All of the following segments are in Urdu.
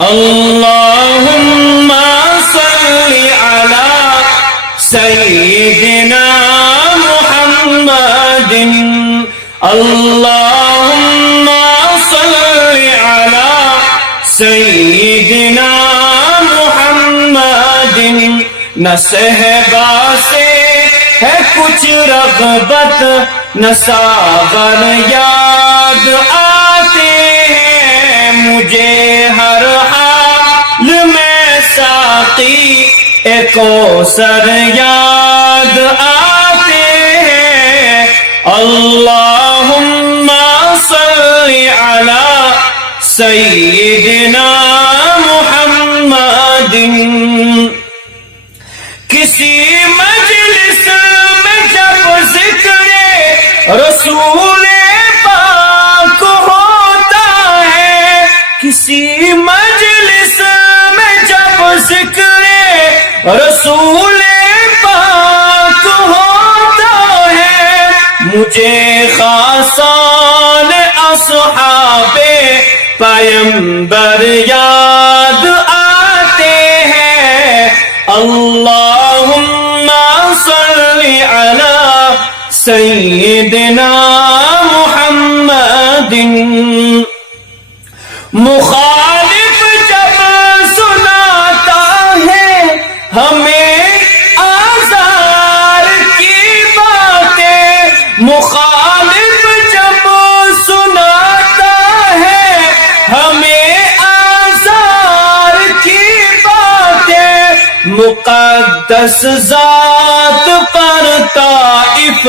اللہم صلی علی سیدنا محمد اللہم صلی علی سیدنا محمد نہ صحبا سے ہے کچھ رغبت نہ ساغر یاد آتے ہیں مجھے ہر حال میں ساقی کوثر یاد آتے ہیں اللہم صلی علی سیدنا محمد کسی مجلس میں جب ذکر رسول پاک ہوتا ہے کسی مجلس میں جب ذکر رسول پاک ہوتا ہے مجھے خاصان اصحاب پیمبر یاد آتے ہیں اللہم صلی علی سیدنا محمد مخالف جب سناتا ہے ہمیں آزار کی باتیں مخالف جب سناتا ہے ہمیں آزار کی باتیں مقدس ذات پر طائف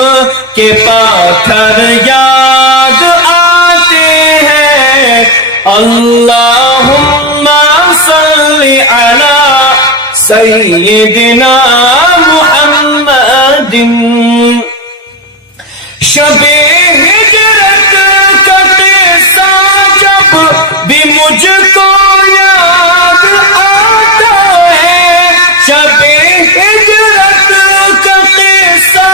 کے پاتھر یاد آتے ہیں اللہم صلی علی سیدنا محمد شب ہجرت کا قصہ جب بھی مجھ کو یاد آتا ہے شب ہجرت کا قصہ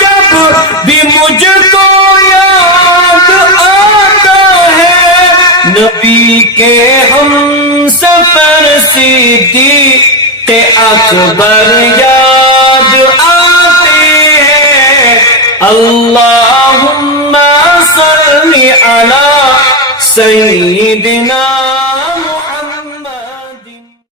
جب بھی مجھ کو یاد آتا ہے نبی کے ہم سفر صدیق اکبر یاد آتے ہیں اللہم صلی علی سیدنا